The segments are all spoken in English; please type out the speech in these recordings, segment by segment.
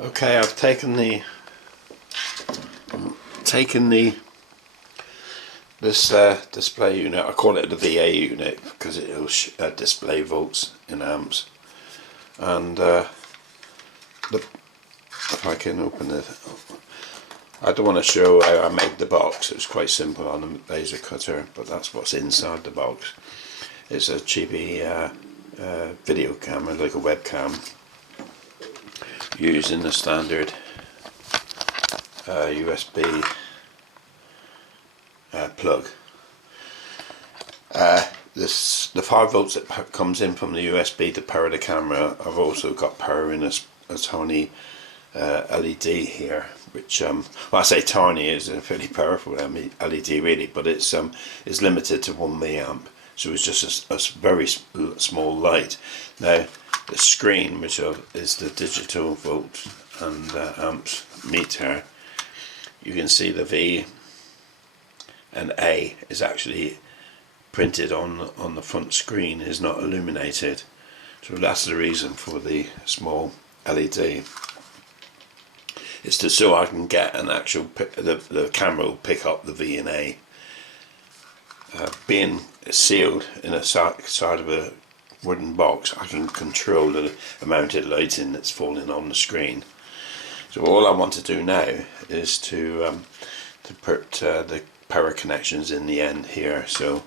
Okay, I've taken this display unit. I call it the VA unit because it will display volts in amps, and if I can open it, I don't want to show how I made the box. It was quite simple on a laser cutter, but that's what's inside the box. It's a cheapy video camera, like a webcam, using the standard USB plug. The 5 volts that comes in from the USB to power the camera, I've also got power in a tiny LED here, which well, I say tiny, is a fairly powerful LED really, but it's limited to 1 milliamp, so it's just a very small light. Now the screen, which is the digital volt and amps meter, you can see the V and A is actually printed on the front screen, is not illuminated, so that's the reason for the small LED. It's so I can get an actual the camera will pick up the V and A. Being sealed in a side of a wooden box, I can control the amount of lighting that's falling on the screen. So all I want to do now is to put the power connections in the end here. So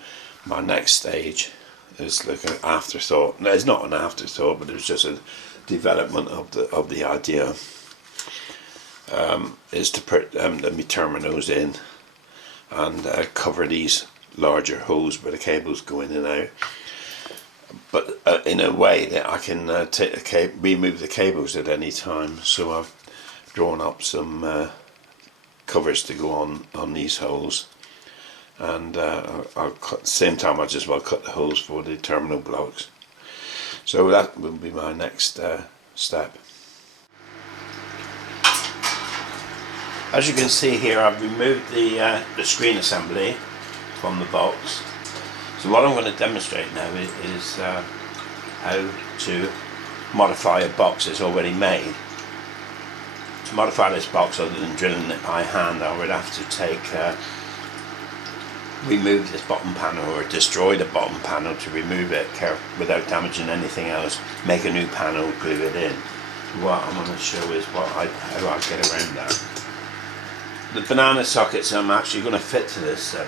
my next stage is like an afterthought. No, it's not an afterthought, but it's just a development of the idea. Is to put the terminals in and cover these larger holes where the cables go in and out, but in a way that I can remove the cables at any time. So I've drawn up some covers to go on these holes, and I'll cut, at the same time I just well cut the holes for the terminal blocks. So that will be my next step. As you can see here, I've removed the screen assembly from the box. So what I'm going to demonstrate now is how to modify a box that's already made. To modify this box, other than drilling it by hand, I would have to remove this bottom panel, or destroy the bottom panel to remove it without damaging anything else, make a new panel, glue it in. So what I'm going to show is how I get around that. The banana sockets I'm actually going to fit to this end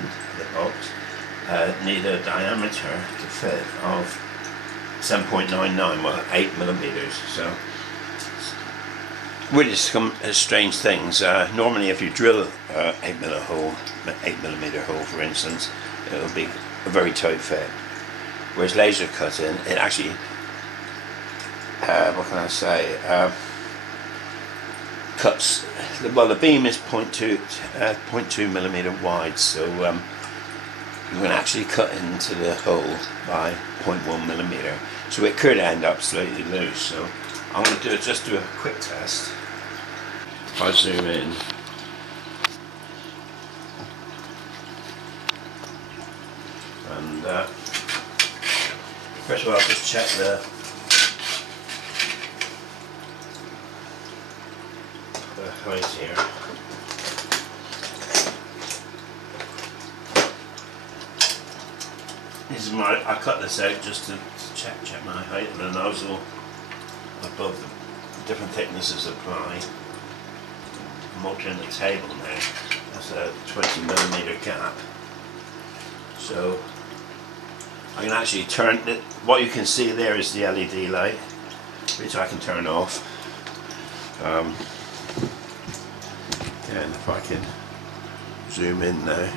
of the box need a diameter to fit of 7.99, well 8 millimeters. So really some strange things. Normally if you drill a 8 millimeter hole for instance, it will be a very tight fit, whereas laser cutting, it actually what can I say, cuts, well, the beam is 0.2 millimeter wide, so you can actually cut into the hole by 0.1 millimeter, so it could end up slightly loose. So I'm going to just do a quick test. If I zoom in, and first of all I'll just check the height here. This is I cut this out just to check my height of the nozzle above the different thicknesses of ply. I'm altering the table now. That's a 20 millimeter gap. So I can actually turn it. What you can see there is the LED light, which I can turn off. And if I can zoom in now,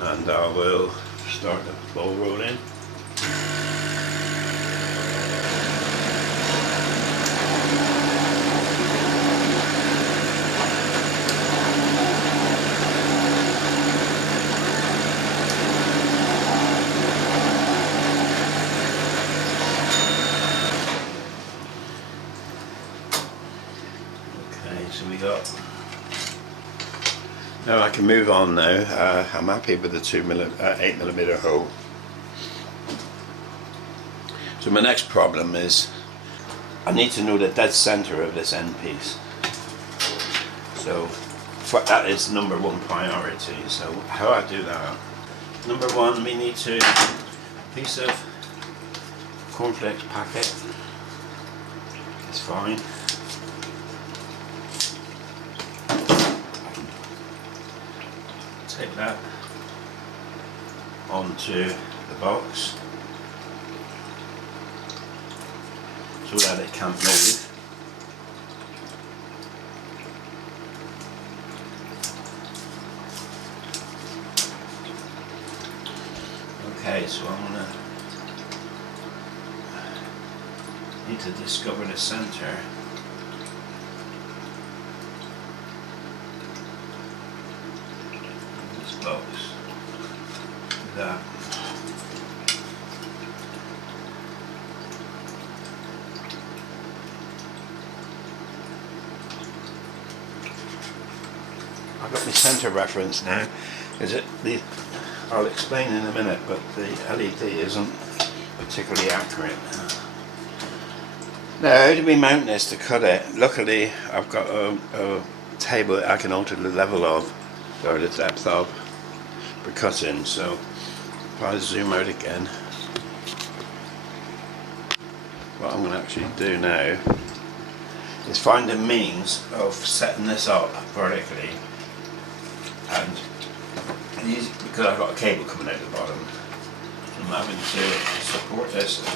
and I will start the ball rolling. So we got Now I can move on now. I'm happy with the 8mm hole. So my next problem is I need to know the dead center of this end piece. So that is number one priority. So how I do that? Number one, we need to a piece of cornflakes packet. It's fine. Take that onto the box so that it can't move. Okay, so I'm gonna need to discover the center. Box. That. I've got my center reference now. Is it the? I'll explain in a minute, but the LED isn't particularly accurate. Now, how do we mount this to cut it? Luckily, I've got a table that I can alter the level of, or the depth of, for cutting. So if I zoom out again, what I'm going to actually do now is find a means of setting this up vertically, and because I've got a cable coming out the bottom, I'm having to support this at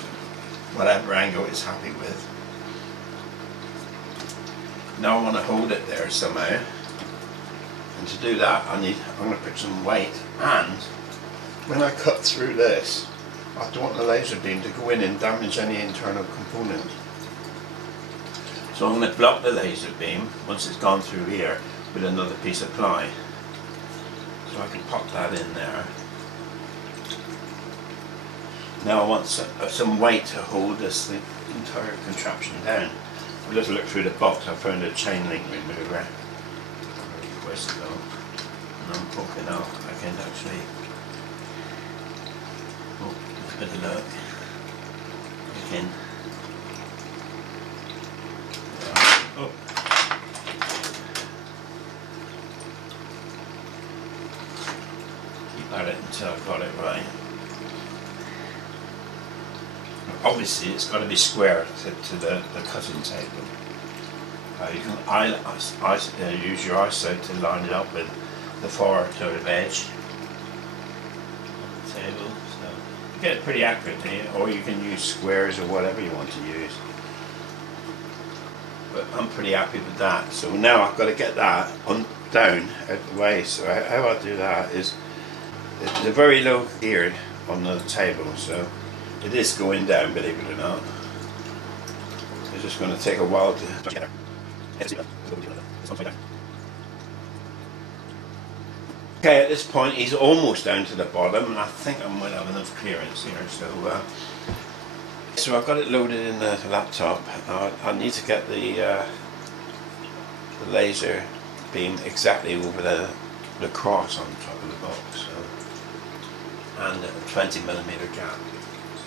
whatever angle it's happy with. Now I want to hold it there somehow. And to do that, I'm going to put some weight, and when I cut through this, I don't want the laser beam to go in and damage any internal component. So I'm going to block the laser beam once it's gone through here with another piece of ply. So I can pop that in there. Now I want some weight to hold this entire contraption down. I've just looked through the box, I found a chain link remover. And I'm poking out, I can actually, oh, a bit of luck, I can, oh, keep at it until I've got it right. Obviously it's got to be square to the cutting table. You can use your eyesight to line it up with the far sort of edge of the table. So you get it pretty accurately, or you can use squares or whatever you want to use. But I'm pretty happy with that. So now I've got to get that down out the way. So how I do that is it's a very low here on the table, so it is going down, believe it or not. It's just going to take a while to get there. Okay, at this point he's almost down to the bottom, and I think I might have enough clearance here. So I've got it loaded in the laptop. I need to get the laser beam exactly over the cross on top of the box, so, and a 20mm gap. So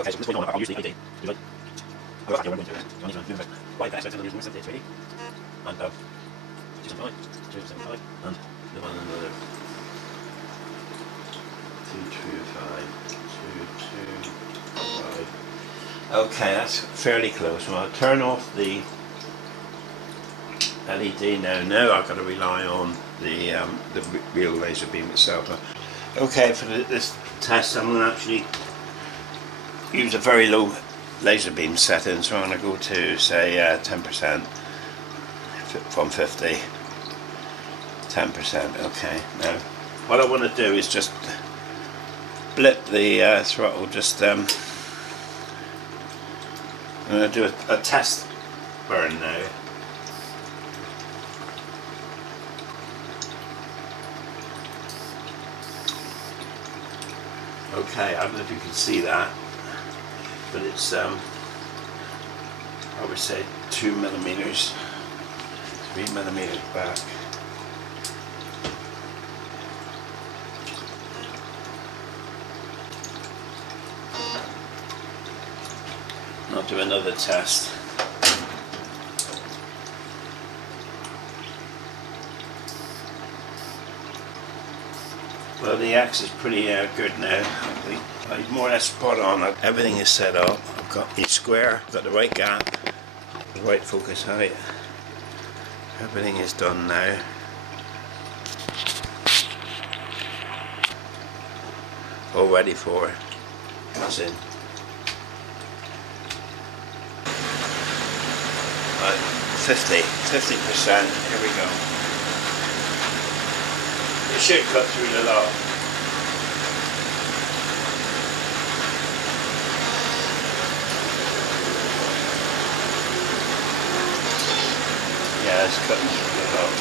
okay, so from this point on, I'll use the LED. I've got we're going to I need to move it quite fast, so I'm using 178 and 275, 275, and the one another 225, 225. Okay, that's fairly close. So I'll turn off the LED now. Now I've got to rely on the real laser beam itself. Okay, for this test I'm going to actually use a very low laser beam setting, so I'm going to go to say 10% from 50. 10%. Okay, now what I want to do is just blip the throttle. Just I'm going to do a test burn now. Okay, I don't know if you can see that, but it's I would say 2 millimeters, 3 millimeters back. I'll do another test. Well, the axe is pretty good now. I'm more or less spot on. Everything is set up. I've got each square, I've got the right gap, the right focus height. Everything is done now. All ready for cutting. 50%. Here we go. It should cut through the lot. Yeah, it's cutting through the lot.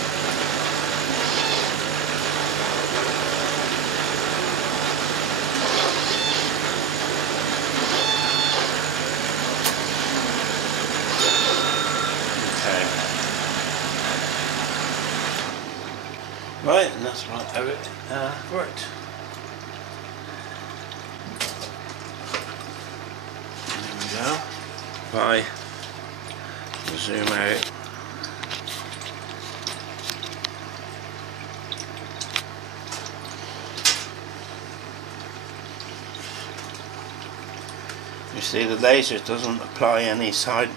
Okay. Right, and that's how it worked. There we go. Bye. Zoom out. You see, the laser doesn't apply any side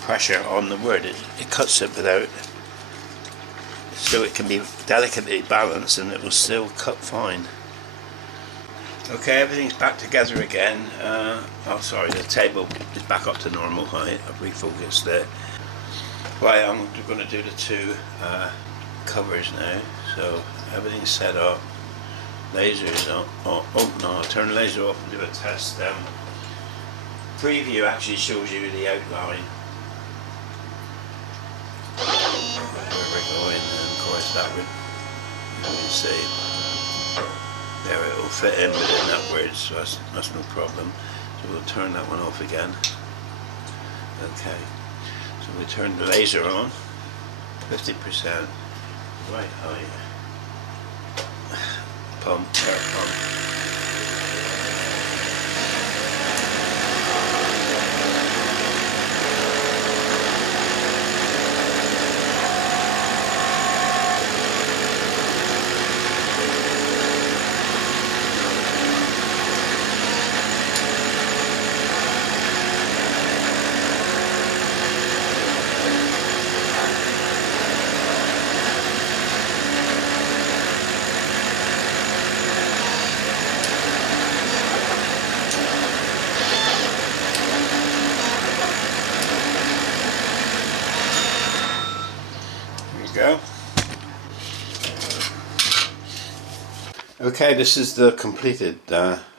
pressure on the wood. It cuts it without, so it can be delicately balanced and it will still cut fine. Okay, everything's back together again. Oh sorry, the table is back up to normal height. I've refocused it. Right, I'm going to do the two covers now. So everything's set up. Laser's on. Oh no, I'll turn the laser off and do a test. Preview actually shows you the outline where we're going, and of course that would, you can see there it will fit in within that word, so that's no problem. So we'll turn that one off again. Okay, so we turn the laser on, 50%, right height, pump, air pump. Go. Okay, this is the completed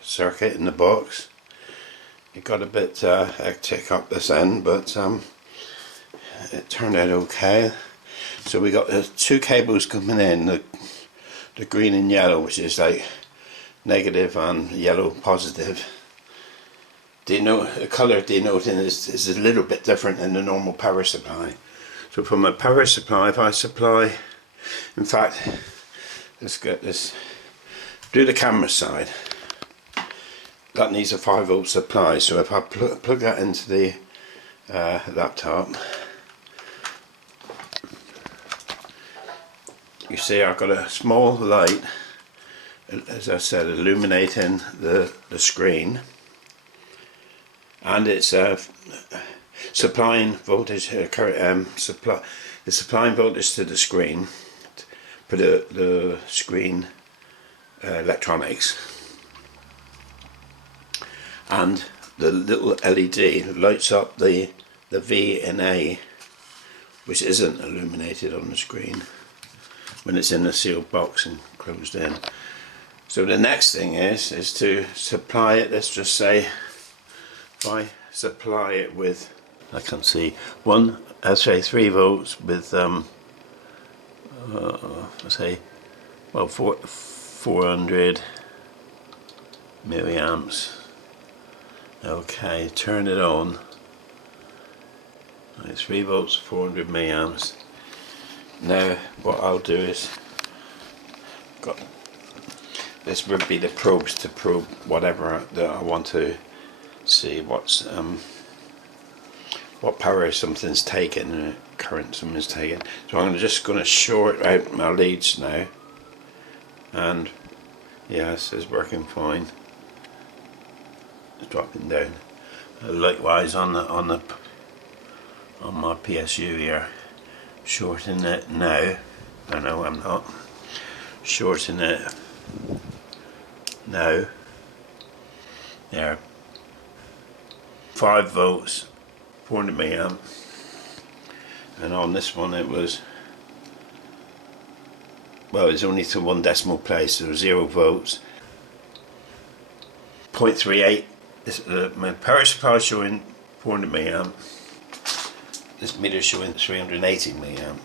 circuit in the box. It got a bit hectic up this end, but it turned out okay. So we got the two cables coming in, the green and yellow, which is like negative and yellow positive. The colour denoting is a little bit different than the normal power supply. So from a power supply, if I supply, in fact, let's get this, do the camera side. That needs a 5-volt supply, so if I plug that into the laptop, you see I've got a small light, as I said, illuminating the screen, and it's supplying voltage, it's supplying voltage to the screen for the screen electronics, and the little LED lights up the V and A, which isn't illuminated on the screen when it's in a sealed box and closed in. So the next thing is to supply it. Let's just say if I supply it with, I can see 3 volts with let's say, well, 400 milliamps. Okay, turn it on. Right, 3 volts, 400 milliamps. Now what I'll do is, this would be the probes to probe whatever that I want to see what power something's taken, current something's taken. So I'm just going to short out my leads now, and yes, it's working fine. It's dropping down. Likewise on my PSU here, shorting it now. No, I'm not. Shorting it now. There. 5 volts, 400 milliamp. And on this one it was, well, it's only to 1 decimal place, so 0 volts. 0.38. My power supply showing 400 milliamp. This meter showing 380 milliamp.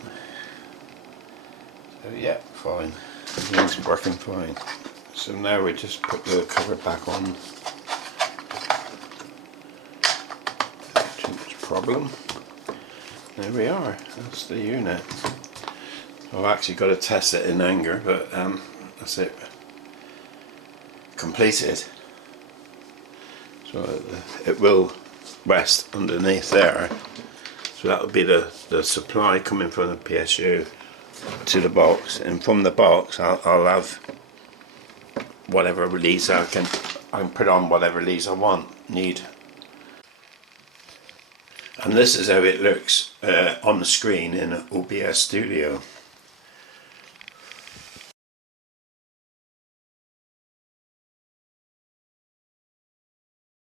So yeah, fine. Everything's working fine. So now we just put the cover back on. Too much problem. There we are. That's the unit. I've actually got to test it in anger, but that's it. Completed. So it will rest underneath there. So that will be the supply coming from the PSU to the box, and from the box I'll have whatever leads I can put on whatever leads I need. And this is how it looks on the screen in OBS Studio.